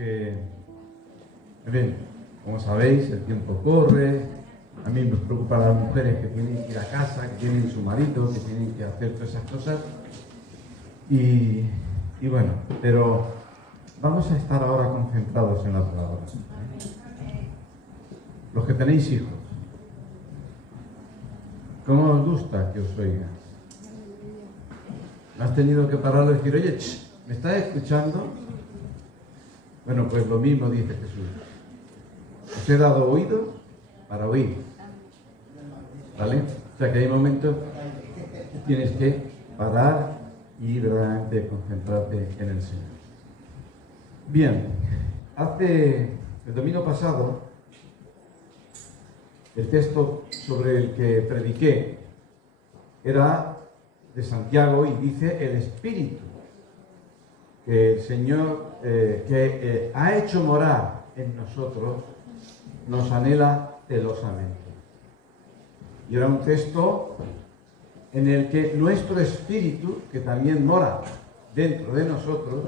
porque, en fin, como sabéis, el tiempo corre. A mí me preocupan las mujeres que tienen que ir a casa, que tienen su marido, que tienen que hacer todas esas cosas. Y bueno, pero vamos a estar ahora concentrados en la palabra. Los que tenéis hijos, ¿cómo os gusta que os oiga? ¿Has tenido que parar y decir, oye, ¿me estás escuchando? Bueno, pues lo mismo dice Jesús. Os he dado oído para oír. ¿Vale? O sea que hay momentos que tienes que parar y verdaderamente concentrarte en el Señor. Bien, el domingo pasado, el texto sobre el que prediqué era de Santiago y dice el Espíritu que el Señor ha hecho morar en nosotros nos anhela celosamente. Y era un texto en el que nuestro espíritu, que también mora dentro de nosotros,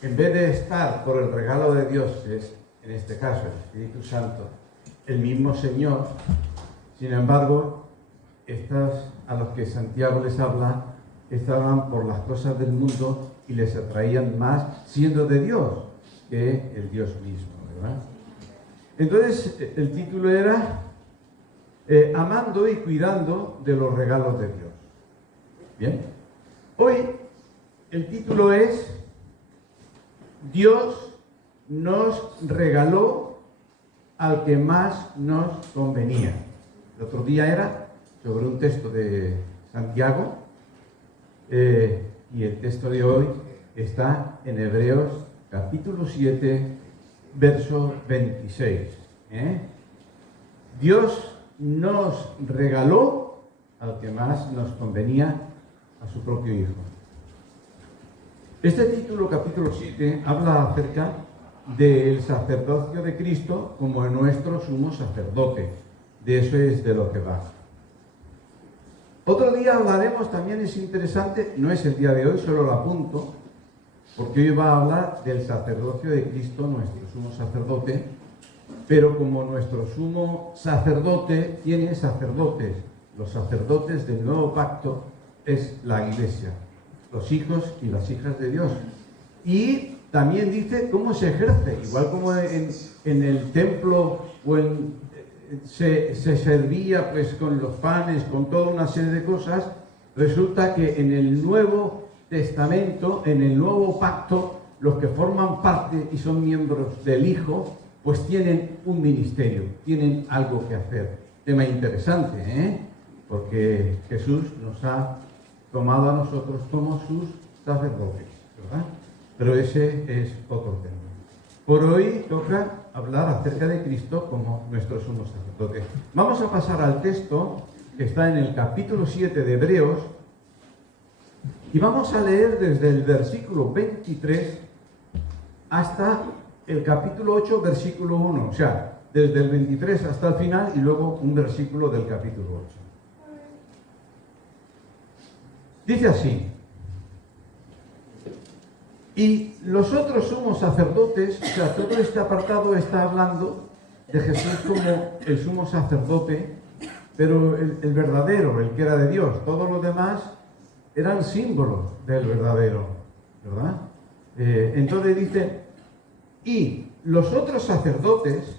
en vez de estar por el regalo de Dios, que es en este caso el Espíritu Santo, el mismo Señor, sin embargo, estas a los que Santiago les habla, estaban por las cosas del mundo y les atraían más siendo de Dios que el Dios mismo, ¿verdad? Entonces, el título era amando y cuidando de los regalos de Dios. Bien. Hoy el título es Dios nos regaló al que más nos convenía. El otro día era sobre un texto de Santiago y el texto de hoy está en Hebreos capítulo 7, verso 26. Dios nos regaló al que más nos convenía, a su propio Hijo. Este título, capítulo 7, habla acerca del sacerdocio de Cristo como nuestro sumo sacerdote. De eso es de lo que va. Otro día hablaremos, también es interesante, no es el día de hoy, solo lo apunto, porque hoy va a hablar del sacerdocio de Cristo, nuestro sumo sacerdote, pero como nuestro sumo sacerdote tiene sacerdotes, los sacerdotes del nuevo pacto es la Iglesia, los hijos y las hijas de Dios. Y también dice cómo se ejerce, igual como en el templo o se servía pues con los panes, con toda una serie de cosas. Resulta que en el Nuevo Testamento, en el nuevo pacto, los que forman parte y son miembros del Hijo, pues tienen un ministerio, tienen algo que hacer. Tema interesante, porque Jesús nos ha tomado a nosotros como sus sacerdotes, ¿verdad? Pero ese es otro tema. Por hoy toca hablar acerca de Cristo como nuestro sumo sacerdote. Vamos a pasar al texto que está en el capítulo 7 de Hebreos y vamos a leer desde el versículo 23 hasta el capítulo 8, versículo 1. O sea, desde el 23 hasta el final y luego un versículo del capítulo 8. Dice así: y los otros sumos sacerdotes, o sea, todo este apartado está hablando de Jesús como el sumo sacerdote, pero el verdadero, el que era de Dios. Todos los demás eran símbolos del verdadero, ¿verdad? Entonces dice, y los otros sacerdotes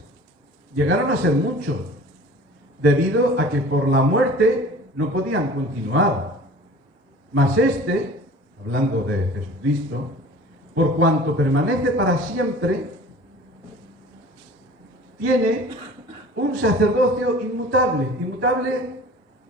llegaron a ser muchos, debido a que por la muerte no podían continuar. Mas este, hablando de Jesucristo, por cuanto permanece para siempre, tiene un sacerdocio inmutable. Inmutable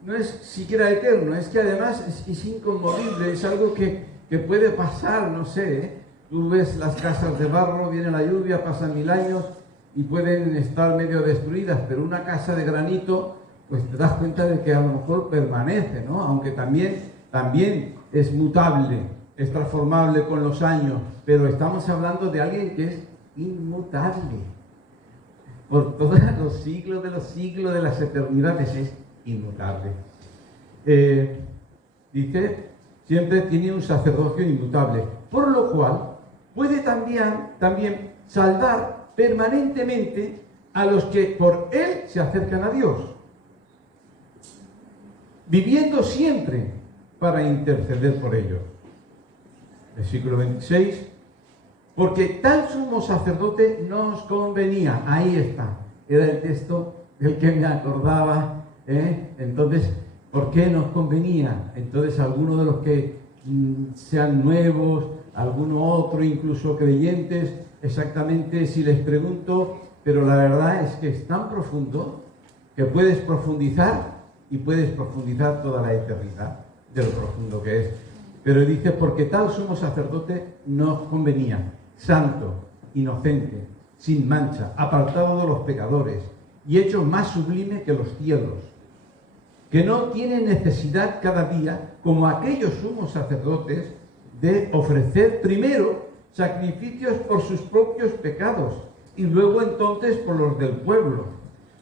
no es siquiera eterno, es que además es inconmovible, es algo que puede pasar, no sé. Tú ves las casas de barro, viene la lluvia, pasan 1000 años y pueden estar medio destruidas, pero una casa de granito, pues te das cuenta de que a lo mejor permanece, ¿no? Aunque también es mutable, es transformable con los años, pero estamos hablando de alguien que es inmutable. Por todos los siglos de las eternidades es inmutable. Dice, siempre tiene un sacerdocio inmutable, por lo cual puede también salvar permanentemente a los que por él se acercan a Dios, viviendo siempre para interceder por ellos. Versículo 26, porque tal sumo sacerdote nos convenía. Ahí está, era el texto del que me acordaba, Entonces, ¿por qué nos convenía? Entonces, algunos de los que sean nuevos, alguno otro, incluso creyentes, exactamente si les pregunto, pero la verdad es que es tan profundo que puedes profundizar y puedes profundizar toda la eternidad de lo profundo que es. Pero dice, porque tal sumo sacerdote nos convenía, santo, inocente, sin mancha, apartado de los pecadores y hecho más sublime que los cielos, que no tiene necesidad cada día, como aquellos sumos sacerdotes, de ofrecer primero sacrificios por sus propios pecados y luego entonces por los del pueblo,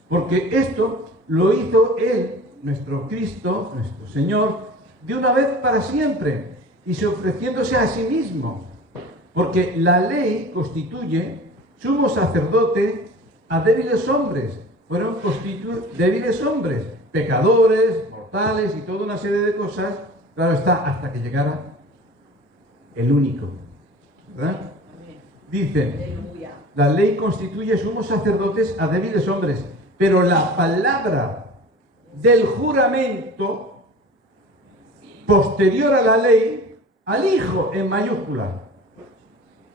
porque esto lo hizo Él, nuestro Cristo, nuestro Señor, de una vez para siempre, y se ofreciéndose a sí mismo, porque la ley constituye sumo sacerdote a débiles hombres, fueron débiles hombres, pecadores, mortales y toda una serie de cosas, claro está, hasta que llegara el único, ¿verdad? Dice, la ley constituye sumos sacerdotes a débiles hombres, pero la palabra del juramento posterior a la ley, al Hijo en mayúscula,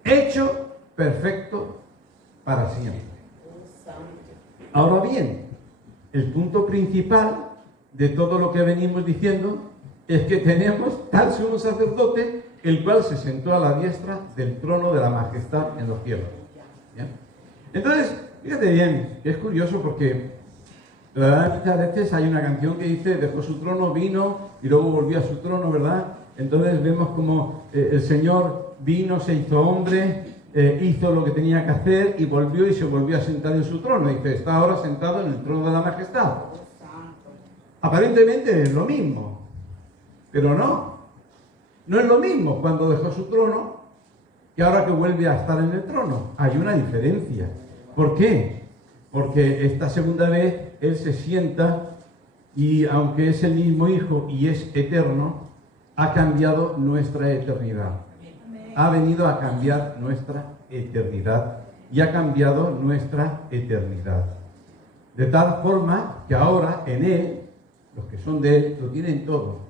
hecho perfecto para siempre. Ahora bien, el punto principal de todo lo que venimos diciendo es que tenemos tal sumo sacerdote, el cual se sentó a la diestra del trono de la majestad en los cielos. ¿Bien? Entonces, fíjate bien, que es curioso porque la verdad muchas veces hay una canción que dice, dejó su trono, vino y luego volvió a su trono, ¿verdad? Entonces vemos como el Señor vino, se hizo hombre, hizo lo que tenía que hacer y volvió y se volvió a sentar en su trono. Y dice, está ahora sentado en el trono de la majestad. Aparentemente es lo mismo, pero no. No es lo mismo cuando dejó su trono que ahora que vuelve a estar en el trono. Hay una diferencia. ¿Por qué? Porque esta segunda vez Él se sienta y aunque es el mismo Hijo y es eterno, ha cambiado nuestra eternidad. Ha venido a cambiar nuestra eternidad y ha cambiado nuestra eternidad. De tal forma que ahora en Él, los que son de Él, lo tienen todo.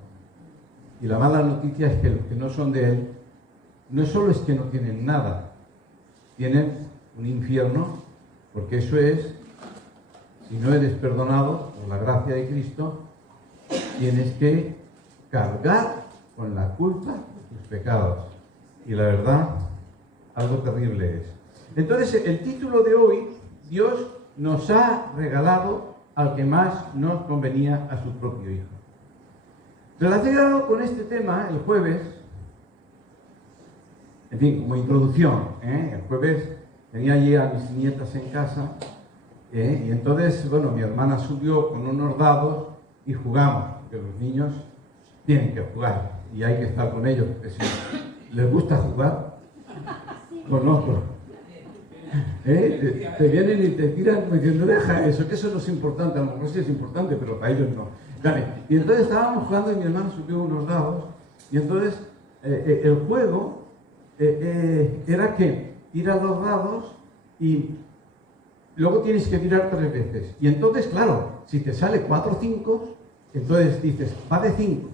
Y la mala noticia es que los que no son de Él, no solo es que no tienen nada, tienen un infierno, porque eso es, si no eres perdonado por la gracia de Cristo, tienes que cargar con la culpa de tus pecados. Y la verdad, algo terrible es. Entonces, el título de hoy, Dios nos ha regalado al que más nos convenía, a su propio Hijo. Relacionado con este tema, el jueves, en fin, como introducción, el jueves tenía allí a mis nietas en casa, y entonces, bueno, mi hermana subió con unos dados y jugamos, porque los niños tienen que jugar y hay que estar con ellos, porque si les gusta jugar con otros, te vienen y te tiran diciendo, deja eso, que eso no es importante, a lo mejor sí es importante, pero para ellos no. Vale. Y entonces estábamos jugando y mi hermano subió unos dados y entonces el juego era que tiras los dados y luego tienes que tirar 3 veces. Y entonces, claro, si te sale 4 o 5, entonces dices, va de 5.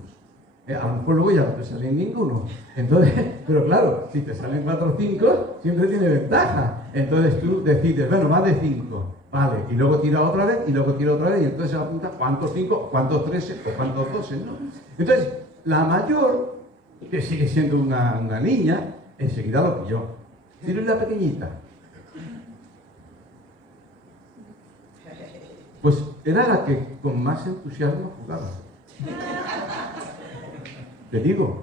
A lo mejor luego ya no te sale ninguno. Entonces, pero claro, si te salen 4 o 5, siempre tiene ventaja. Entonces tú decides, bueno, va de 5. Vale, y luego tira otra vez, y luego tira otra vez, y entonces se apunta cuántos 5, cuántos 13 o cuántos 12, ¿no? Entonces, la mayor, que sigue siendo una niña, enseguida lo pilló. Pero la pequeñita, pues era la que con más entusiasmo jugaba. Te digo.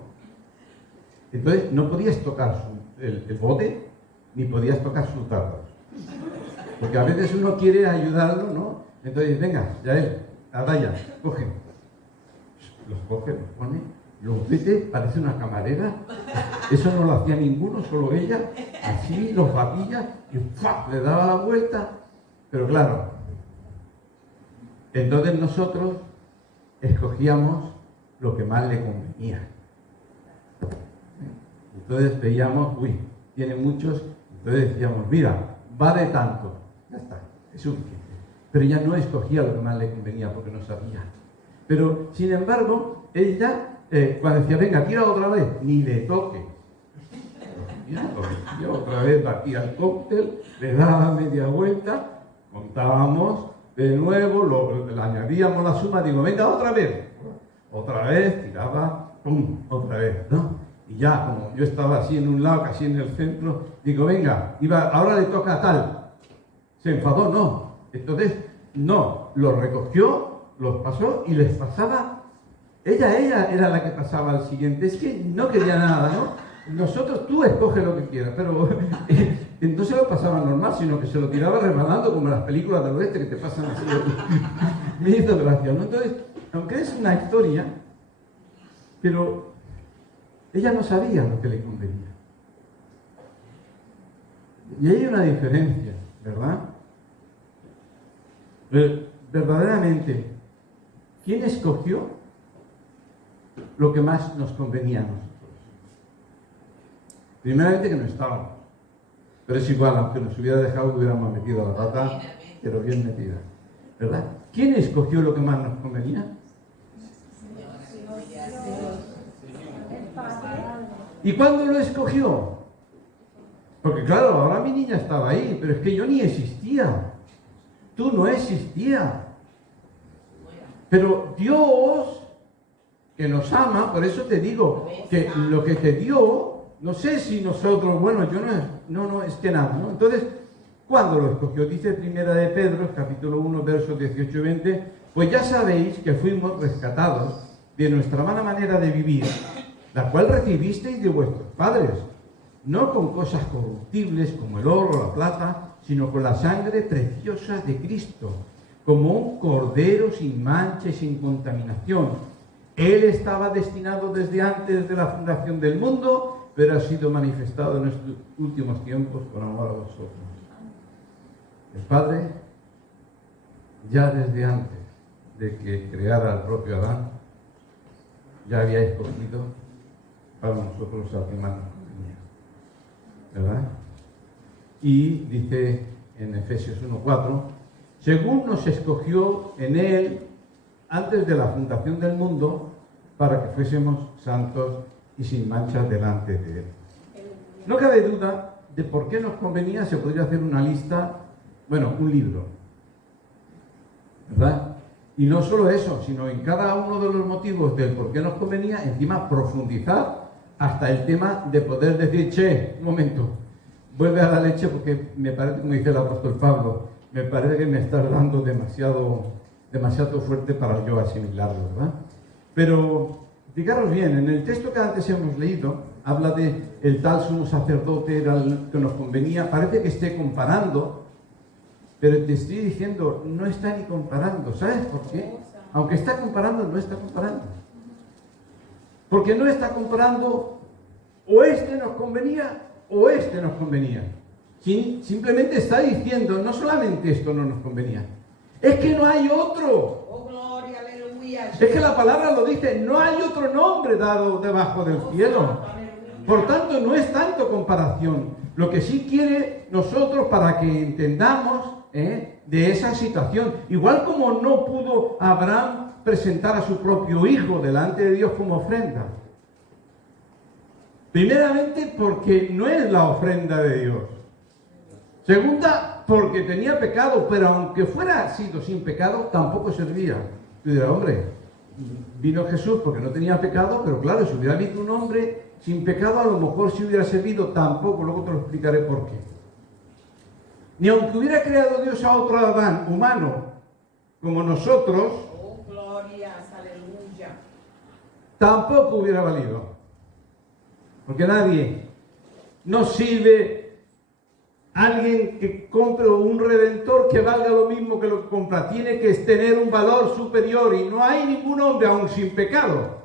Entonces, no podías tocar el bote, ni podías tocar sus dados. Porque a veces uno quiere ayudarlo, ¿no? Entonces, venga, ya él, Adaya, coge. Los coge, los pone, Los vete, parece una camarera. Eso no lo hacía ninguno, solo ella. Así los batía y ¡fua! Le daba la vuelta. Pero claro, entonces nosotros escogíamos lo que más le convenía. Entonces veíamos, uy, tiene muchos. Entonces decíamos, mira, va de tanto. Ya está, es suficiente. Pero ella no escogía lo que más le convenía porque no sabía. Pero, sin embargo, ella, cuando decía, venga, tira otra vez, ni le toque. Yo otra vez batía el cóctel, le daba media vuelta, contábamos de nuevo, le añadíamos la suma, digo, venga, otra vez, tiraba, pum, otra vez, ¿no? Y ya, como yo estaba así en un lado, casi en el centro, digo, venga, ahora le toca a tal. Se enfadó, no. Entonces, no, los recogió, los pasó y les pasaba. Ella era la que pasaba al siguiente. Es que no quería nada, ¿no? Nosotros, tú escoge lo que quieras, pero entonces lo pasaba normal, sino que se lo tiraba rebalando como en las películas del oeste que te pasan así. Me hizo gracia, ¿no? Entonces, aunque es una historia, pero ella no sabía lo que le convenía. Y hay una diferencia, ¿verdad? Verdaderamente, ¿quién escogió lo que más nos convenía a nosotros? Primeramente que no estábamos, pero es igual, aunque nos hubiera dejado, hubiéramos metido la pata, pero bien metida, ¿verdad? ¿Quién escogió lo que más nos convenía? ¿Y cuándo lo escogió? Porque claro, ahora mi niña estaba ahí, pero es que yo ni existía. Tú no existías. Pero Dios, que nos ama, por eso te digo, que lo que te dio, no sé si nosotros, bueno, yo no, es que nada, ¿no? Entonces, ¿cuándo lo escogió? Dice Primera de Pedro, capítulo 1, versos 18 y 20, pues ya sabéis que fuimos rescatados de nuestra mala manera de vivir, la cual recibisteis de vuestros padres, no con cosas corruptibles como el oro o la plata, sino con la sangre preciosa de Cristo, como un cordero sin mancha y sin contaminación. Él estaba destinado desde antes de la fundación del mundo, pero ha sido manifestado en estos últimos tiempos por amor a vosotros. El Padre, ya desde antes de que creara al propio Adán, ya había escogido para nosotros al que más nos convenía, ¿verdad? Y dice en Efesios 1:4, según nos escogió en Él antes de la fundación del mundo, para que fuésemos santos y sin mancha delante de Él. No cabe duda de por qué nos convenía. Se podría hacer una lista, bueno, un libro, ¿verdad? Y no solo eso, sino en cada uno de los motivos del por qué nos convenía, encima profundizar hasta el tema de poder decir, che, un momento, vuelve a la leche porque me parece, como dice el apóstol Pablo, me parece que me estás dando demasiado fuerte para yo asimilarlo, ¿verdad? Pero, fijaros bien, en el texto que antes hemos leído, habla de el tal sumo sacerdote era el que nos convenía, parece que esté comparando, pero te estoy diciendo, no está ni comparando. ¿Sabes por qué? Aunque está comparando, no está comparando. Porque no está comparando, o este nos convenía, o este nos convenía. Simplemente está diciendo, no solamente esto no nos convenía, es que no hay otro. Oh, gloria, aleluya. Es que la palabra lo dice, no hay otro nombre dado debajo del cielo. Por tanto, no es tanto comparación. Lo que sí quiere nosotros para que entendamos de esa situación. Igual como no pudo Abraham presentar a su propio hijo delante de Dios como ofrenda. Primeramente, porque no es la ofrenda de Dios. Segunda, porque tenía pecado, pero aunque fuera sido sin pecado, tampoco servía. Tú dirás, hombre, vino Jesús porque no tenía pecado, pero claro, si hubiera habido un hombre sin pecado, a lo mejor si hubiera servido tampoco, luego te lo explicaré por qué. Ni aunque hubiera creado Dios a otro Adán humano, como nosotros, oh, gloria, aleluya, tampoco hubiera valido. Porque nadie nos sirve alguien que compre un redentor que valga lo mismo que lo que compra. Tiene que tener un valor superior y no hay ningún hombre aún sin pecado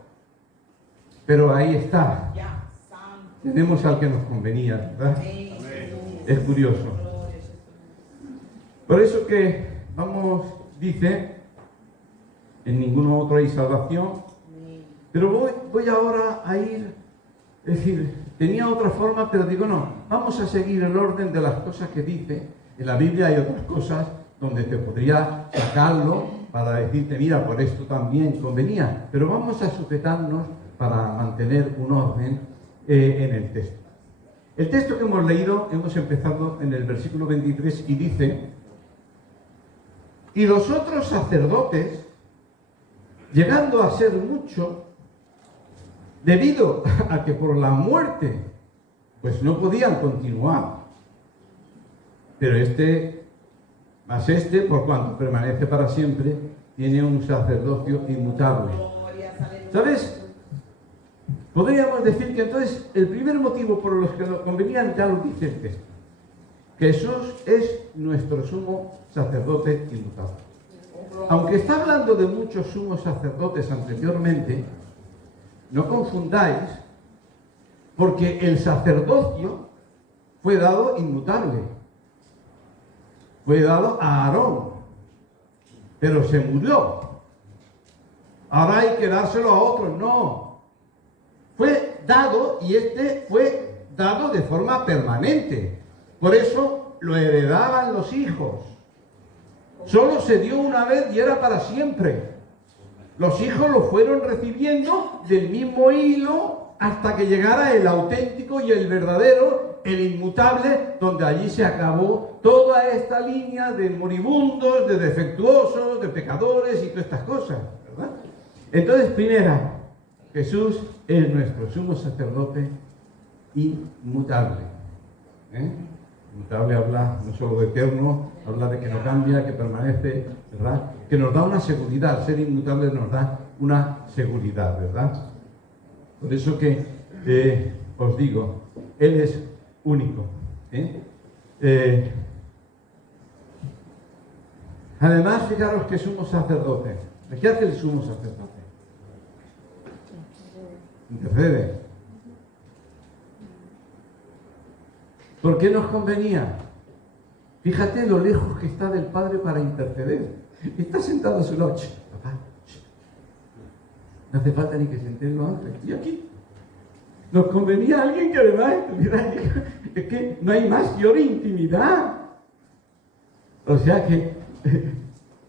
pero ahí está. Ya, santo. Tenemos al que nos convenía, ¿verdad? Amén, Jesús. Es curioso. Gloria a Jesús. Por eso que, vamos, dice, en ninguno otro hay salvación, Amén. pero voy ahora a ir, es decir, tenía otra forma, pero digo, no, vamos a seguir el orden de las cosas que dice. En la Biblia hay otras cosas donde te podría sacarlo para decirte, mira, por esto también convenía, pero vamos a sujetarnos para mantener un orden en el texto. El texto que hemos leído, hemos empezado en el versículo 23 y dice, y los otros sacerdotes, llegando a ser muchos, debido a que por la muerte, pues no podían continuar, pero por cuanto permanece para siempre, tiene un sacerdocio inmutable. Glorias, aleluya. ¿Sabes? Podríamos decir que entonces el primer motivo por los que nos convenían ya lo dice el texto. Jesús es nuestro sumo sacerdote inmutable. Aunque está hablando de muchos sumos sacerdotes anteriormente, no confundáis, porque el sacerdocio fue dado inmutable. Fue dado a Aarón, pero se murió. Ahora hay que dárselo a otro. No. Fue dado, y fue dado de forma permanente. Por eso lo heredaban los hijos. Solo se dio una vez y era para siempre. Los hijos lo fueron recibiendo del mismo hilo hasta que llegara el auténtico y el verdadero, el inmutable, donde allí se acabó toda esta línea de moribundos, de defectuosos, de pecadores y todas estas cosas, ¿verdad? Entonces, primera, Jesús es nuestro sumo sacerdote inmutable. Inmutable habla no solo de eterno, habla de que no cambia, que permanece, ¿verdad? Que nos da una seguridad. Ser inmutable nos da una seguridad, ¿verdad? Por eso que os digo, Él es único. Además, fijaros que somos sacerdotes. ¿Qué hace el sumo sacerdote? Intercede. ¿Por qué nos convenía? Fíjate lo lejos que está del Padre para interceder. Está sentado a su lado. Papá, no hace falta ni que se enteren los ángeles. Estoy aquí. Nos convenía alguien que además estuviera allí. Es que no hay mayor intimidad. O sea que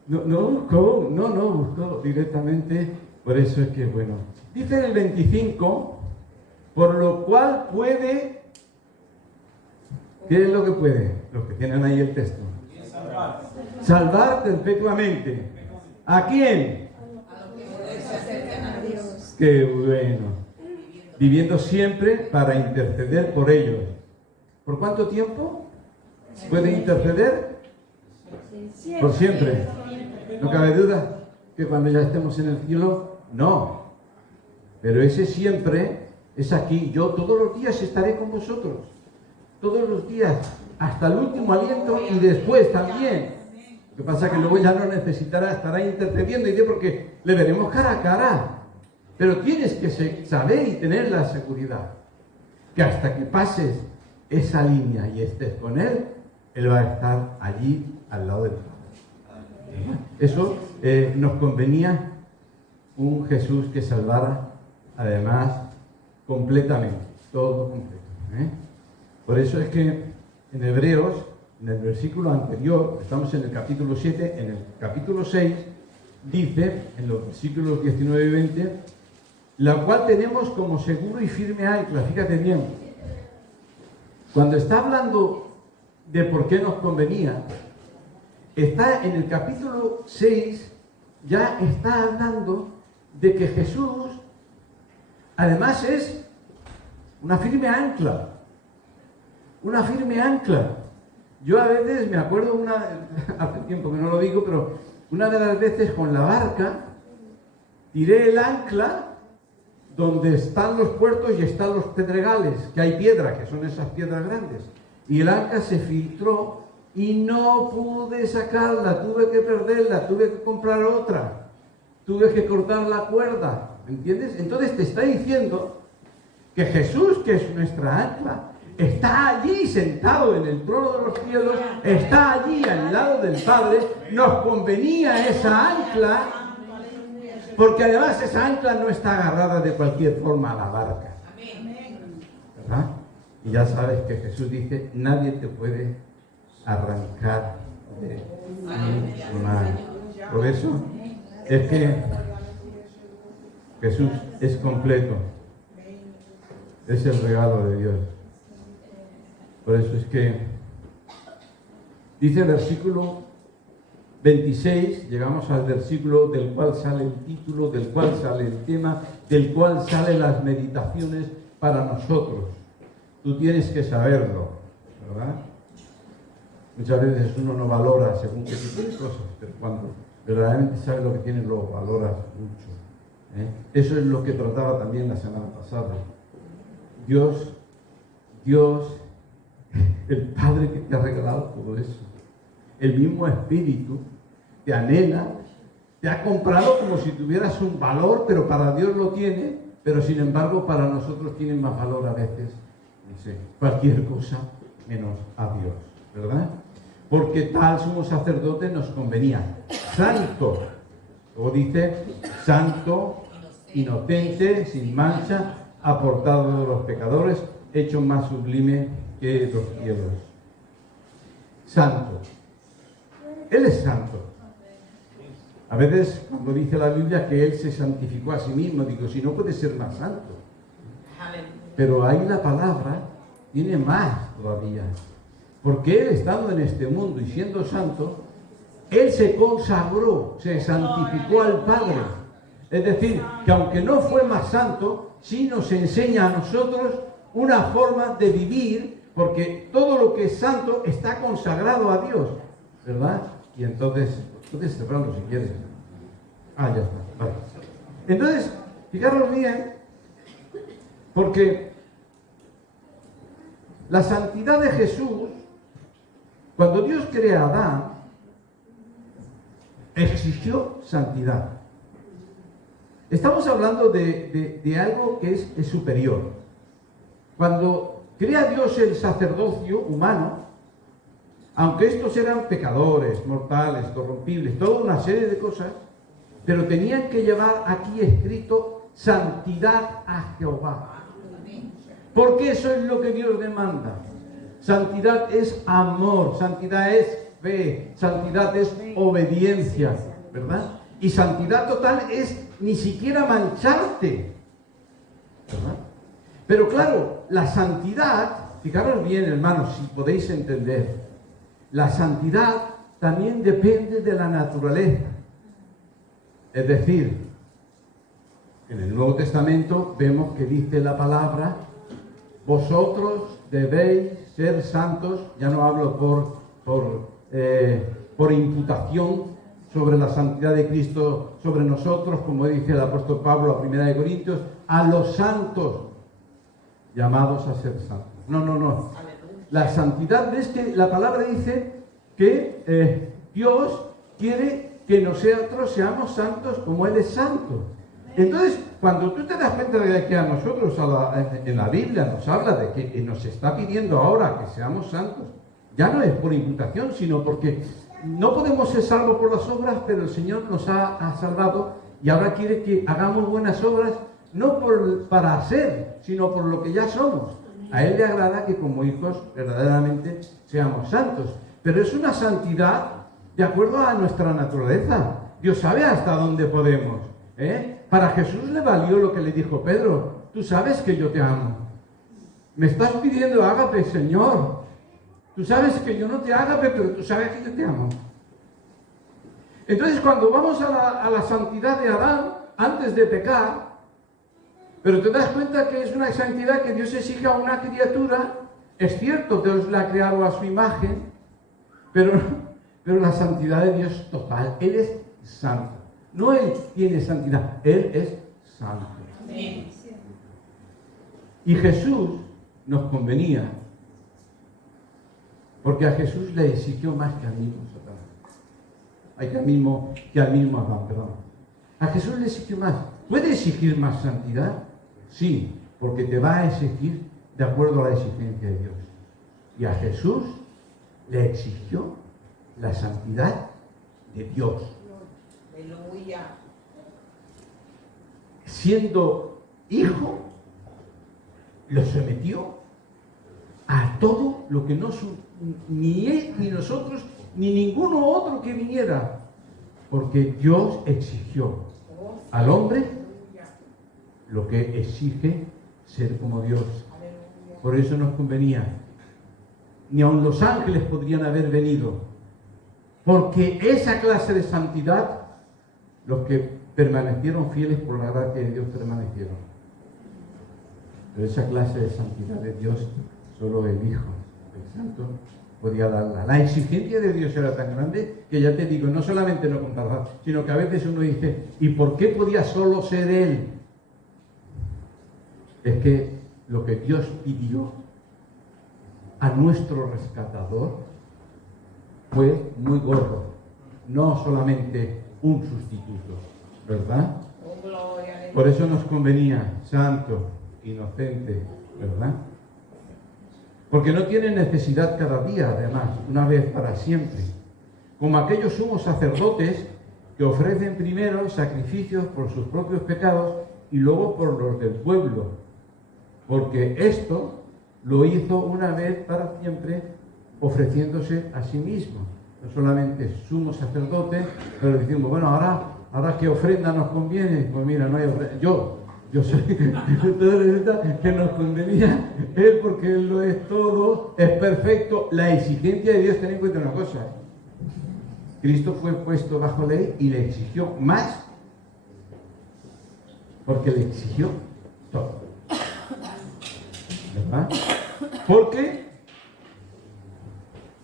no buscó directamente. Por eso es que, bueno. Dice en el 25, por lo cual puede. ¿Qué es lo que puede? Los que tienen ahí el texto. Salvar perpetuamente. ¿A quién? A los que se acercan a Dios. Qué bueno. Viviendo siempre para interceder por ellos. ¿Por cuánto tiempo puede interceder? Por siempre. No cabe duda que cuando ya estemos en el cielo, no. Pero ese siempre es aquí. Yo todos los días estaré con vosotros. Todos los días, hasta el último aliento y después también. Lo que pasa es que luego ya no necesitará, estará intercediendo y porque le veremos cara a cara. Pero tienes que saber y tener la seguridad que hasta que pases esa línea y estés con Él, Él va a estar allí al lado del Padre. Eso nos convenía un Jesús que salvara, además, completamente, todo completo. Por eso es que en Hebreos, en el versículo anterior, estamos en el capítulo 7, en el capítulo 6, dice, en los versículos 19 y 20, la cual tenemos como seguro y firme ancla. Fíjate bien, cuando está hablando de por qué nos convenía, está en el capítulo 6, ya está hablando de que Jesús, además es una firme ancla. Una firme ancla. Yo a veces me acuerdo hace tiempo que no lo digo, pero una de las veces con la barca tiré el ancla donde están los puertos y están los pedregales, que hay piedra, que son esas piedras grandes. Y el ancla se filtró y no pude sacarla, tuve que perderla, tuve que comprar otra, tuve que cortar la cuerda. ¿me entiendes? Entonces te está diciendo que Jesús, que es nuestra ancla, está allí sentado en el trono de los cielos, está allí al lado del Padre. Nos convenía esa ancla, porque además esa ancla no está agarrada de cualquier forma a la barca, ¿verdad? Y ya sabes que Jesús dice, nadie te puede arrancar de mi mano. Por eso es que Jesús es completo, es el regalo de Dios. Por eso es que dice el versículo 26, llegamos al versículo del cual sale el título, del cual sale el tema, del cual salen las meditaciones para nosotros. Tú tienes que saberlo, ¿verdad? Muchas veces uno no valora según qué tipo de cosas, pero cuando verdaderamente sabes lo que tienes, lo valoras mucho, ¿eh? Eso es lo que trataba también la semana pasada. Dios, el Padre que te ha regalado todo eso, el mismo Espíritu, te anhela, te ha comprado como si tuvieras un valor, pero para Dios lo tiene, pero sin embargo para nosotros tiene más valor a veces, no sé, cualquier cosa menos a Dios, ¿verdad? Porque tal sumo sacerdote nos convenía, santo, luego dice, santo, inocente, sin mancha, apartado de los pecadores, hecho más sublime que los cielos. Santo. Él es santo. A veces cuando dice la Biblia que Él se santificó a sí mismo, digo, si no puede ser más santo. Pero ahí la palabra tiene más todavía. Porque Él, estando en este mundo y siendo santo, Él se consagró, se santificó al Padre. Es decir, que aunque no fue más santo, sí nos enseña a nosotros una forma de vivir, porque todo lo que es santo está consagrado a Dios, ¿verdad? Y entonces, puedes cerrarlo si quieres. Ah, ya está, vale. Entonces, fijaros bien, porque la santidad de Jesús, cuando Dios crea a Adán, exigió santidad. Estamos hablando de algo que es superior. Cuando crea Dios el sacerdocio humano, aunque estos eran pecadores, mortales, corrompibles, toda una serie de cosas, pero tenían que llevar aquí escrito santidad a Jehová. Porque eso es lo que Dios demanda. Santidad es amor, santidad es fe, santidad es obediencia, ¿verdad? Y santidad total es ni siquiera mancharte, ¿verdad? Pero claro, la santidad, fijaros bien, hermanos, si podéis entender, la santidad también depende de la naturaleza. Es decir, en el Nuevo Testamento vemos que dice la palabra, vosotros debéis ser santos, ya no hablo por imputación sobre la santidad de Cristo sobre nosotros, como dice el apóstol Pablo a 1 Corintios, a los santos llamados a ser santos. No. La santidad, ves que la palabra dice que Dios quiere que nosotros seamos santos como Él es santo. Entonces, cuando tú te das cuenta de que a nosotros en la Biblia nos habla de que nos está pidiendo ahora que seamos santos, ya no es por imputación, sino porque no podemos ser salvos por las obras, pero el Señor nos ha salvado y ahora quiere que hagamos buenas obras, no para hacer, sino por lo que ya somos. A Él le agrada que como hijos verdaderamente seamos santos, pero es una santidad de acuerdo a nuestra naturaleza. Dios sabe hasta dónde podemos, ¿eh? Para Jesús le valió lo que le dijo Pedro, tú sabes que yo te amo. Me estás pidiendo ágape, Señor. Tú sabes que yo no te ágape, pero tú sabes que yo te amo. Entonces cuando vamos a la santidad de Adán, antes de pecar, pero te das cuenta que es una santidad que Dios exige a una criatura. Es cierto, Dios la ha creado a su imagen, pero la santidad de Dios total. Él es santo. No Él tiene santidad, Él es santo. Amén. Y Jesús nos convenía, porque a Jesús le exigió más que al mismo Satanás. Que al mismo Adán, perdón. A Jesús le exigió más. ¿Puede exigir más santidad? Sí, porque te va a exigir de acuerdo a la exigencia de Dios. Y a Jesús le exigió la santidad de Dios. Aleluya. Siendo hijo, lo sometió a todo lo que no ni él, ni nosotros, ni ninguno otro que viniera. Porque Dios exigió al hombre lo que exige ser como Dios. Por eso nos convenía. Ni aun los ángeles podrían haber venido. Porque esa clase de santidad, los que permanecieron fieles por la gracia de Dios permanecieron. Pero esa clase de santidad de Dios, solo el Hijo, el Santo, podía darla. La exigencia de Dios era tan grande que ya te digo, no solamente no comparaba, sino que a veces uno dice, ¿y por qué podía solo ser Él? Es que lo que Dios pidió a nuestro rescatador fue muy gordo, no solamente un sustituto, ¿verdad? Oh, gloria. Por eso nos convenía santo, inocente, ¿verdad? Porque no tiene necesidad cada día, además, una vez para siempre. Como aquellos sumos sacerdotes que ofrecen primero sacrificios por sus propios pecados y luego por los del pueblo. Porque esto lo hizo una vez para siempre, ofreciéndose a sí mismo. No solamente sumo sacerdote, pero decimos, bueno, ahora ¿qué ofrenda nos conviene? Pues mira, no hay ofrenda. Yo soy, entonces resulta que nos convenía Él porque Él lo es todo, es perfecto. La exigencia de Dios, ten en cuenta una cosa, Cristo fue puesto bajo ley y le exigió más, porque le exigió todo, ¿verdad? Porque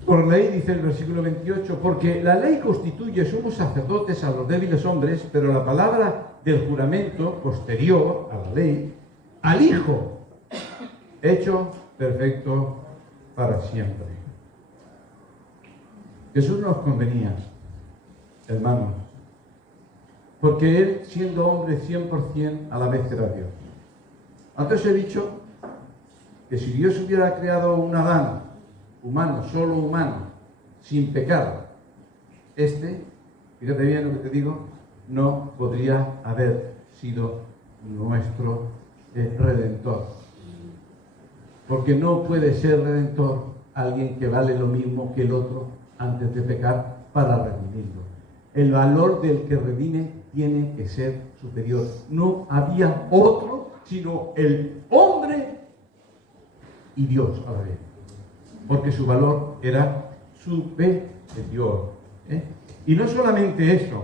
por ley, dice el versículo 28, porque la ley constituye sumos sacerdotes a los débiles hombres, pero la palabra del juramento posterior a la ley, al Hijo, hecho perfecto para siempre. Jesús nos convenía, hermanos, porque Él, siendo hombre 100%, a la vez era Dios. Antes he dicho que si Dios hubiera creado un Adán humano, solo humano, sin pecado, fíjate bien lo que te digo, no podría haber sido nuestro Redentor. Porque no puede ser Redentor alguien que vale lo mismo que el otro antes de pecar para redimirlo. El valor del que redime tiene que ser superior. No había otro sino el hombre y Dios a la vez. Porque su valor era superior. Y no solamente eso,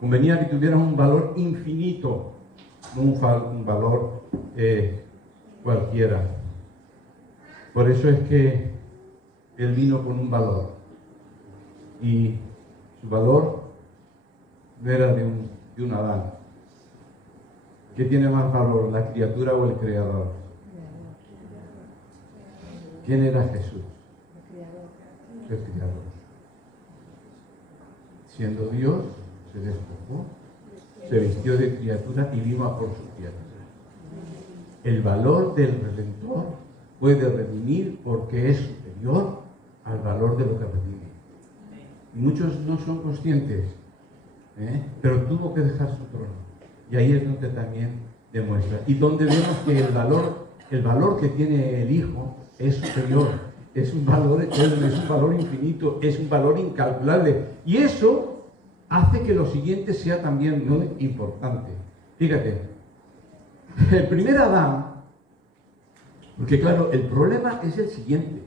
convenía que tuviera un valor infinito, no un valor cualquiera. Por eso es que Él vino con un valor. Y su valor no era de un Adán. ¿Qué tiene más valor, la criatura o el creador? ¿Quién era Jesús? El creador. Siendo Dios, se despojó, se vistió de criatura y vino a por su criatura. El valor del Redentor puede redimir porque es superior al valor de lo que redime. Y muchos no son conscientes, pero tuvo que dejar su trono. Y ahí es donde también demuestra. Y donde vemos que el valor que tiene el Hijo es superior, es un valor eterno, es un valor infinito, es un valor incalculable. Y eso hace que lo siguiente sea también muy importante. Fíjate, el primer Adán, porque claro, el problema es el siguiente.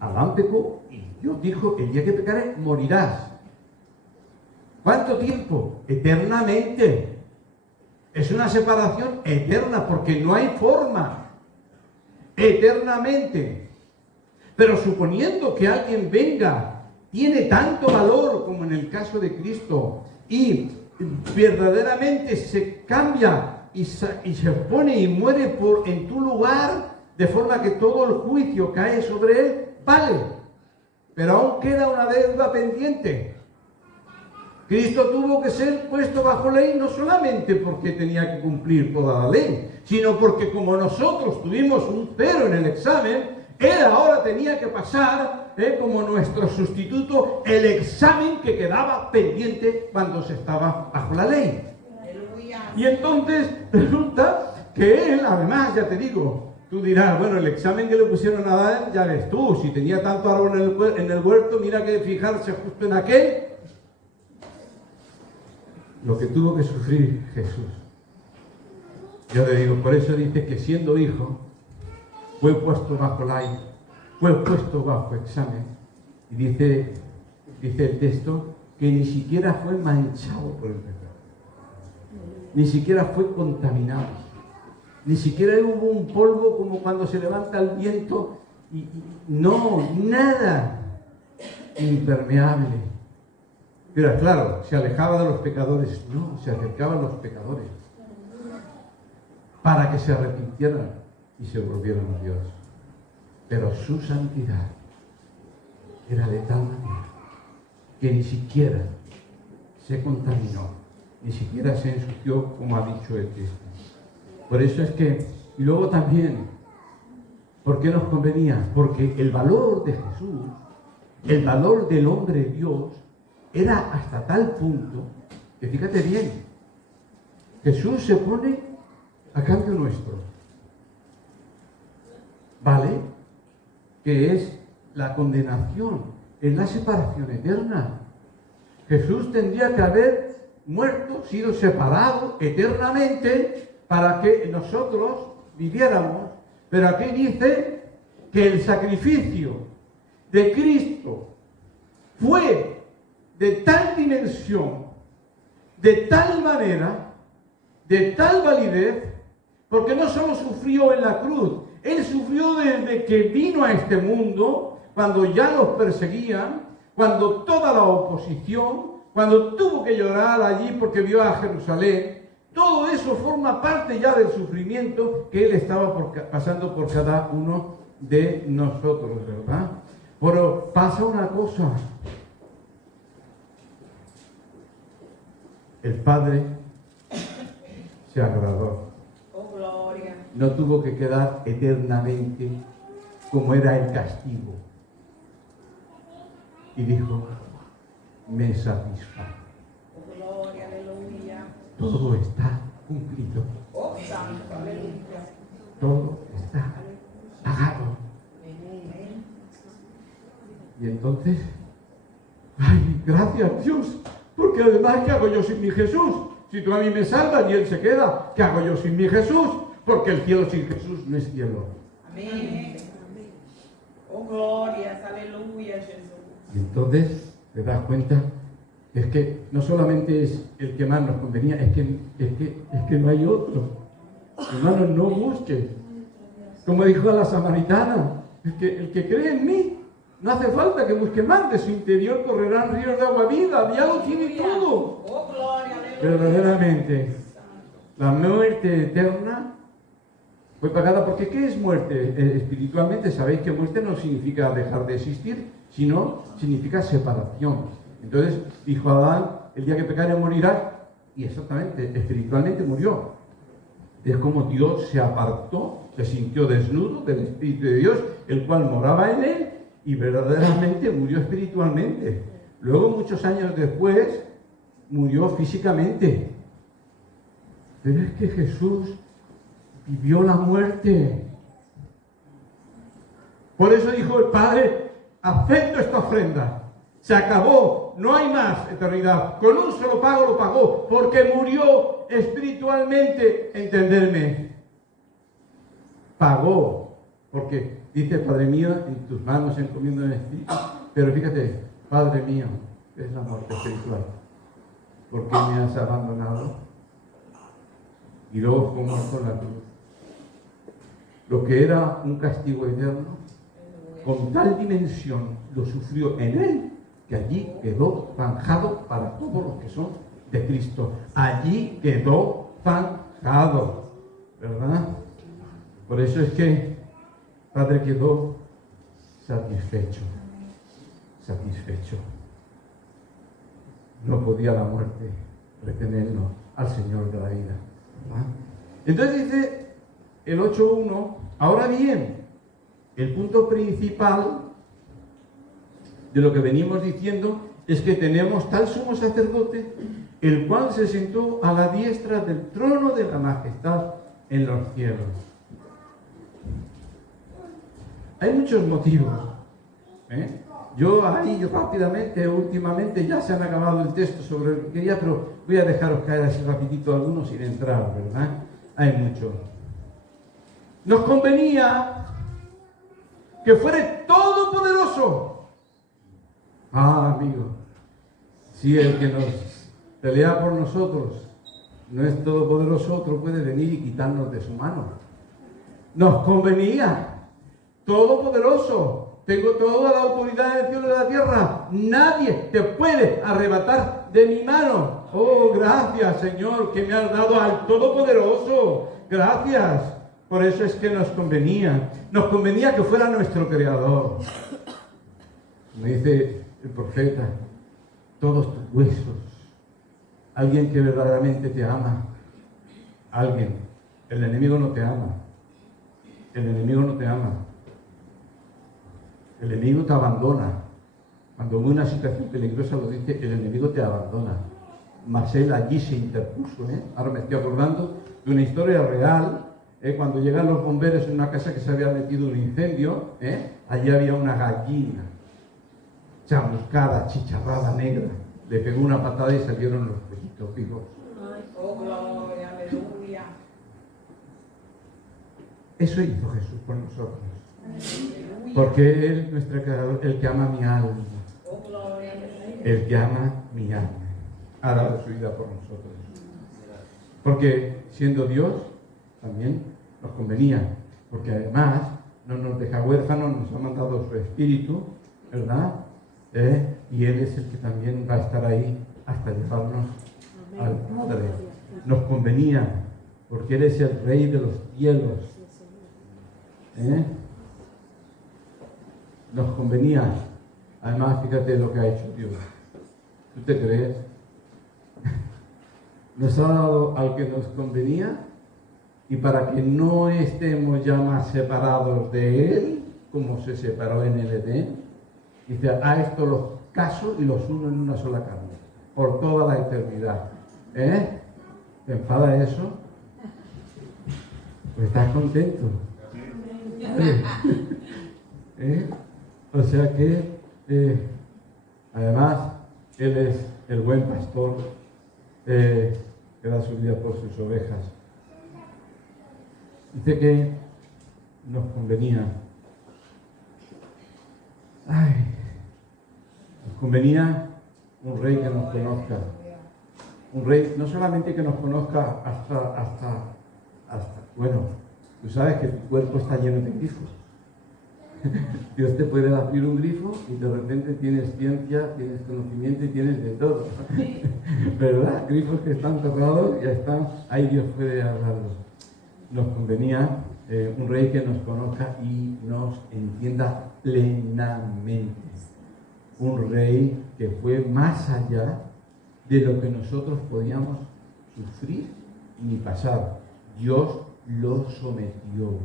Adán pecó y Dios dijo, el día que pecares morirás. ¿Cuánto tiempo? Eternamente. Es una separación eterna porque no hay forma. Eternamente. Pero suponiendo que alguien venga, tiene tanto valor como en el caso de Cristo y verdaderamente se cambia y se pone y muere en tu lugar, de forma que todo el juicio cae sobre él, vale. Pero aún queda una deuda pendiente. Cristo tuvo que ser puesto bajo ley no solamente porque tenía que cumplir toda la ley, sino porque como nosotros tuvimos un 0 en el examen, Él ahora tenía que pasar como nuestro sustituto el examen que quedaba pendiente cuando se estaba bajo la ley. Y entonces resulta que Él, además, ya te digo, tú dirás, bueno, el examen que le pusieron a Adán, ya ves tú, si tenía tanto árbol en el huerto, mira que fijarse justo en aquel. Lo que tuvo que sufrir Jesús. Yo le digo, por eso dice que siendo hijo, fue puesto bajo ley, fue puesto bajo examen. Y dice el texto que ni siquiera fue manchado por el pecado. Ni siquiera fue contaminado. Ni siquiera hubo un polvo como cuando se levanta el viento. No, nada impermeable. Pero claro, se alejaba de los pecadores. No, se acercaba a los pecadores. Para que se arrepintieran y se volvieran a Dios. Pero su santidad era de tal manera que ni siquiera se contaminó, ni siquiera se ensució, como ha dicho el texto. Por eso es que, y luego también, ¿por qué nos convenía? Porque el valor de Jesús, el valor del hombre Dios, era hasta tal punto que, fíjate bien, Jesús se pone a cambio nuestro, ¿vale? Que es la condenación, es la separación eterna. Jesús tendría que haber muerto, sido separado eternamente para que nosotros viviéramos. Pero aquí dice que el sacrificio de Cristo fue de tal dimensión, de tal manera, de tal validez, porque no solo sufrió en la cruz, Él sufrió desde que vino a este mundo, cuando ya los perseguían, cuando toda la oposición, cuando tuvo que llorar allí porque vio a Jerusalén. Todo eso forma parte ya del sufrimiento que Él estaba pasando por cada uno de nosotros, ¿verdad? Pero pasa una cosa. El Padre se agradó. Oh, gloria. No tuvo que quedar eternamente como era el castigo. Y dijo, me satisfago. Oh, gloria, aleluya. Todo está cumplido. Oh, santo, aleluya. Todo está pagado. Amén. Y entonces, ay, gracias Dios, porque además, ¿qué hago yo sin mi Jesús? Si tú a mí me salvas y Él se queda, ¿qué hago yo sin mi Jesús? Porque el cielo sin Jesús no es cielo. Amén. Oh, gloria, aleluya, Jesús. Y entonces te das cuenta que es que no solamente es el que más nos convenía, es que no hay otro. Hermanos, no busques. Como dijo a la samaritana, el que cree en mí, no hace falta que busque más, de su interior correrán ríos de agua viva, ya lo tiene todo. Oh, gloria, aleluya. Verdaderamente, la muerte eterna fue pagada, porque ¿qué es muerte? Espiritualmente sabéis que muerte no significa dejar de existir, sino significa separación. Entonces dijo Adán, el día que pecare morirás, y exactamente, espiritualmente murió. Es como Dios se apartó, se sintió desnudo del Espíritu de Dios, el cual moraba en él, y verdaderamente murió espiritualmente. Luego, muchos años después, murió físicamente. Pero es que Jesús vivió la muerte. Por eso dijo el Padre, acepto esta ofrenda. Se acabó, no hay más eternidad. Con un solo pago lo pagó, porque murió espiritualmente, entenderme. Pagó, porque dice, Padre mío, en tus manos encomiendo el Espíritu. Pero fíjate, Padre mío, es la muerte espiritual. ¿Por qué me has abandonado? Y luego fue muerto en la cruz. Lo que era un castigo eterno, con tal dimensión lo sufrió en él, que allí quedó zanjado para todos los que son de Cristo. Allí quedó zanjado, ¿verdad? Por eso es que Padre quedó satisfecho. no podía la muerte retenernos al Señor de la vida. ¿Verdad? Entonces dice el 8.1, ahora bien, el punto principal de lo que venimos diciendo es que tenemos tal sumo sacerdote, el cual se sentó a la diestra del trono de la majestad en los cielos. Hay muchos motivos. Yo ahí rápidamente, últimamente ya se han acabado el texto sobre lo que quería, pero voy a dejaros caer así rapidito algunos sin entrar, ¿verdad? Hay muchos. Nos convenía que fuera todopoderoso. Ah, amigo, si el que nos pelea por nosotros no es todopoderoso, otro puede venir y quitarnos de su mano. Nos convenía todopoderoso. Tengo toda la autoridad del cielo y de la tierra. Nadie te puede arrebatar de mi mano. Oh, gracias, Señor, que me has dado al Todopoderoso. Gracias. Por eso es que nos convenía. Nos convenía que fuera nuestro Creador. Me dice el profeta, todos tus huesos. Alguien que verdaderamente te ama. Alguien. El enemigo no te ama. El enemigo no te ama. El enemigo te abandona. Cuando hubo una situación peligrosa, lo dice, el enemigo te abandona. Mas él allí se interpuso. Ahora me estoy acordando de una historia real. Cuando llegan los bomberos en una casa que se había metido un incendio, allí había una gallina chamuscada, chicharrada, negra. Le pegó una patada y salieron los pollitos vivos. Oh, gloria, aleluya. Eso hizo Jesús por nosotros. Porque Él, nuestro Creador, el que ama mi alma, el que ama mi alma, ha dado su vida por nosotros. Porque siendo Dios, también nos convenía, porque además no nos deja huérfanos, nos ha mandado su Espíritu, ¿verdad? Y Él es el que también va a estar ahí hasta llevarnos al Padre. Nos convenía, porque Él es el Rey de los cielos. Nos convenía. Además, fíjate lo que ha hecho Dios. ¿Tú te crees? Nos ha dado al que nos convenía, y para que no estemos ya más separados de Él, como se separó en el Edén, dice, a esto los caso y los uno en una sola carne, por toda la eternidad. ¿Te enfada eso? Pues estás contento. O sea que, además, Él es el buen pastor que da su vida por sus ovejas. Dice que nos convenía. Nos convenía un rey que nos conozca. Un rey, no solamente que nos conozca hasta bueno, tú sabes que tu cuerpo está lleno de grifos. Dios te puede abrir un grifo y de repente tienes ciencia, tienes conocimiento y tienes de todo. ¿Verdad? Grifos que están tocados, ya están, ahí Dios puede hablarlos. Nos convenía un rey que nos conozca y nos entienda plenamente. Un rey que fue más allá de lo que nosotros podíamos sufrir ni pasar. Dios lo sometió.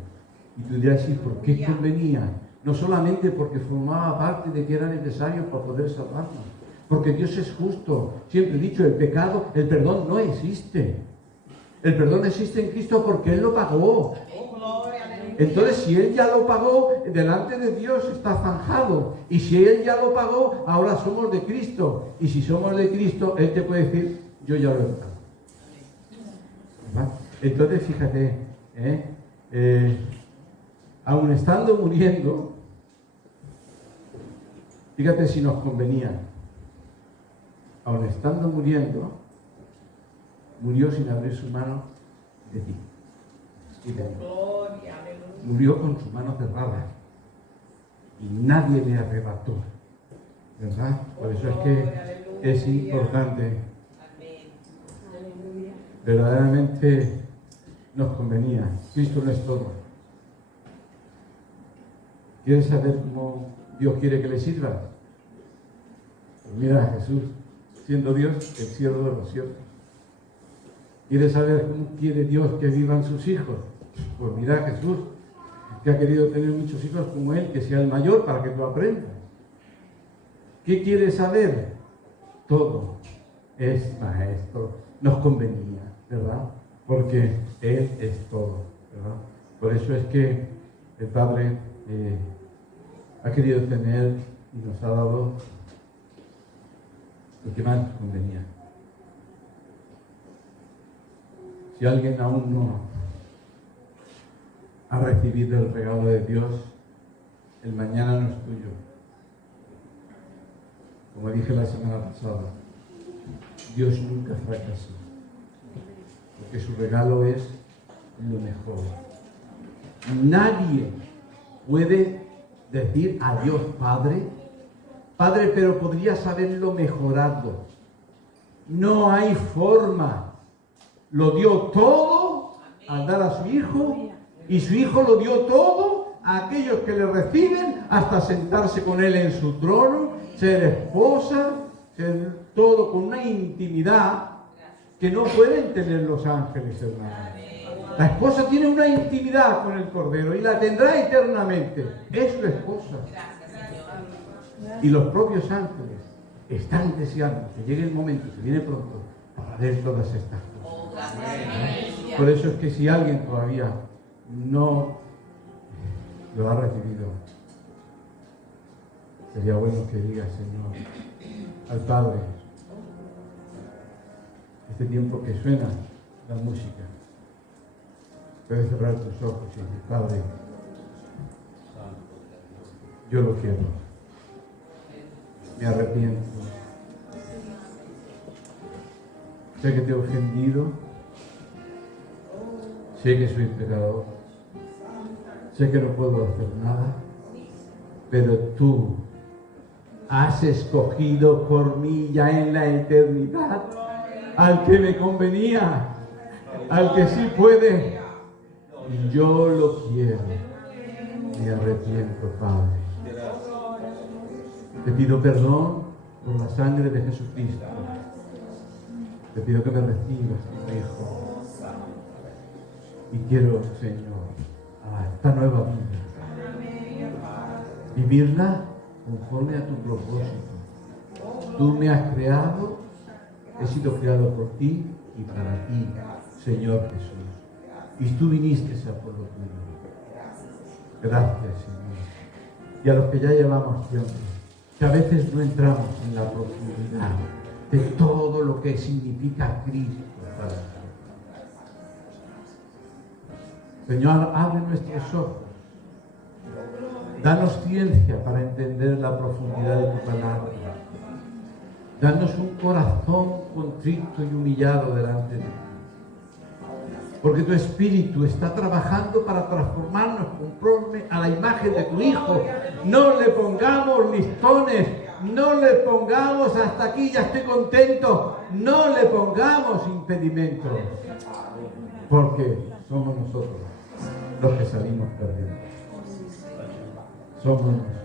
Y tú dirás, ¿y por qué convenía? No solamente porque formaba parte de que era necesario para poder salvarnos, porque Dios es justo. Siempre he dicho, el perdón no existe. El perdón existe en Cristo porque Él lo pagó. Entonces, si Él ya lo pagó, delante de Dios está zanjado. Y si Él ya lo pagó, ahora somos de Cristo. Y si somos de Cristo, Él te puede decir, yo ya lo he pagado. ¿Verdad? Entonces, fíjate, aun estando muriendo, fíjate si nos convenía, aun estando muriendo, murió sin abrir su mano de ti y de mí. Murió con su mano cerrada y nadie le arrebató, ¿verdad? Por eso es que es importante. Verdaderamente nos convenía. Cristo no es todo. ¿Quieres saber cómo Dios quiere que le sirvas? Pues mira a Jesús. siendo Dios el siervo de los siervos. ¿Quieres saber cómo quiere Dios que vivan sus hijos? Pues mira a Jesús, que ha querido tener muchos hijos como Él, que sea el mayor para que tú aprendas. ¿Qué quieres saber? Todo es maestro. Nos convenía, ¿verdad? Porque Él es todo, ¿verdad? Por eso es que el Padre ha querido tener y nos ha dado lo que más nos convenía. Si alguien aún no ha recibido el regalo de Dios, el mañana no es tuyo. Como dije la semana pasada, Dios nunca fracasa, porque su regalo es lo mejor. Nadie puede decir a Dios Padre, Padre, pero podrías haberlo mejorado. No hay forma. Lo dio todo al dar a su Hijo, y su Hijo lo dio todo a aquellos que le reciben, hasta sentarse con Él en su trono, ser esposa, ser todo con una intimidad que no pueden tener los ángeles, hermanos. La esposa tiene una intimidad con el Cordero y la tendrá eternamente. Es su esposa. Y los propios ángeles están deseando que llegue el momento, que viene pronto, para ver todas estas cosas. Por eso es que si alguien todavía no lo ha recibido, sería bueno que diga, Señor, al Padre, este tiempo que suena la música, puedes cerrar tus ojos y decir, Padre, yo lo quiero, me arrepiento, sé que te he ofendido, sé que soy pecador, sé que no puedo hacer nada, pero tú has escogido por mí ya en la eternidad al que me convenía, al que sí puede, y yo lo quiero. Me arrepiento, Padre. Te pido perdón por la sangre de Jesucristo. Te pido que me recibas como hijo. Y quiero, Señor, esta nueva vida, vivirla conforme a tu propósito. Tú me has creado, he sido creado por ti y para ti, Señor Jesús. Y tú viniste a por lo tuyo. Gracias, Señor. Y a los que ya llevamos tiempo, que a veces no entramos en la profundidad de todo lo que significa Cristo para nosotros. Señor, abre nuestros ojos. Danos ciencia para entender la profundidad de tu palabra. Danos un corazón contrito y humillado delante de ti. Porque tu Espíritu está trabajando para transformarnos conforme a la imagen de tu Hijo. No le pongamos listones, no le pongamos hasta aquí, ya estoy contento. No le pongamos impedimentos. Porque somos nosotros los que salimos perdiendo. Somos nosotros.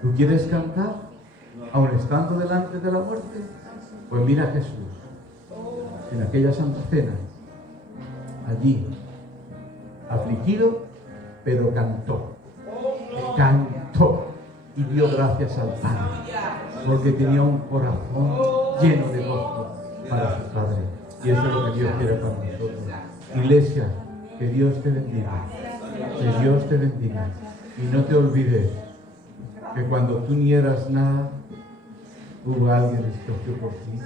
¿Tú quieres cantar aún estando delante de la muerte? Pues mira a Jesús en aquella Santa Cena, allí, afligido, pero cantó y dio gracias al Padre, porque tenía un corazón lleno de gozo para su Padre. Y eso es lo que Dios quiere para nosotros. Iglesia, que Dios te bendiga, que Dios te bendiga. Y no te olvides que cuando tú ni eras nada, hubo alguien que escogió por ti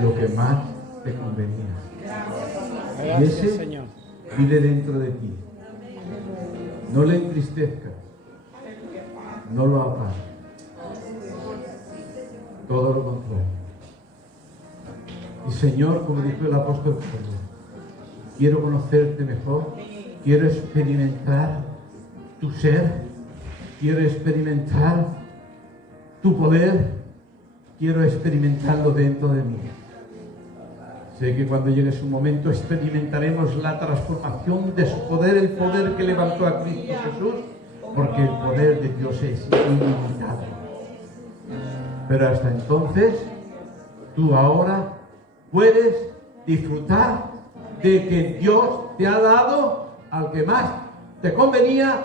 lo que más te convenía. Y ese vive dentro de ti. No le entristezcas, no lo apagues. Todo lo contrario. Y Señor, como dijo el apóstol Pablo, quiero conocerte mejor, quiero experimentar tu ser, quiero experimentar tu poder, quiero experimentarlo dentro de mí. Sé que cuando llegue su momento experimentaremos la transformación de su poder, el poder que levantó a Cristo Jesús, porque el poder de Dios es ilimitado. Pero hasta entonces, tú ahora puedes disfrutar de que Dios te ha dado al que más te convenía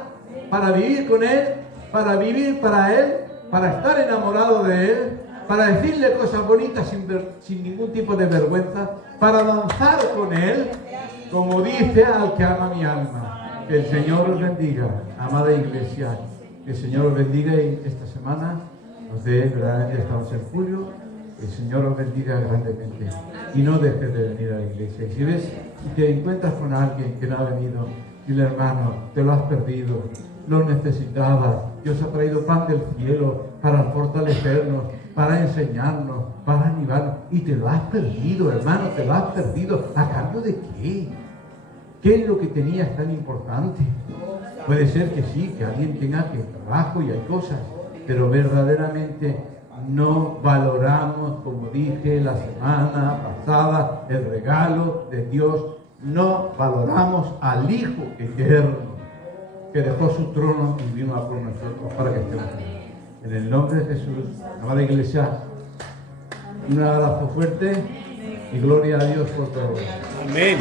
para vivir con Él, para vivir para Él, para estar enamorado de Él, para decirle cosas bonitas sin ningún tipo de vergüenza, para danzar con Él, como dice al que ama mi alma. Que el Señor os bendiga, amada iglesia. Que el Señor os bendiga y esta semana nos dé, ¿verdad? Ya estamos en julio. Que el Señor os bendiga grandemente. Y no dejes de venir a la iglesia. Y si ves y te encuentras con alguien que no ha venido, dile, hermano, te lo has perdido, lo necesitabas. Dios ha traído pan del cielo para fortalecernos, para enseñarnos, para animarnos. Y te lo has perdido, hermano, te lo has perdido. ¿A cambio de qué? ¿Qué es lo que tenías tan importante? Puede ser que sí, que alguien tenga que trabajo y hay cosas, pero verdaderamente no valoramos, como dije la semana pasada, el regalo de Dios. No valoramos al Hijo eterno que dejó su trono y vino a por nosotros para que estemos en el nombre de Jesús. Amada iglesia, un abrazo fuerte y gloria a Dios por todo. Amén.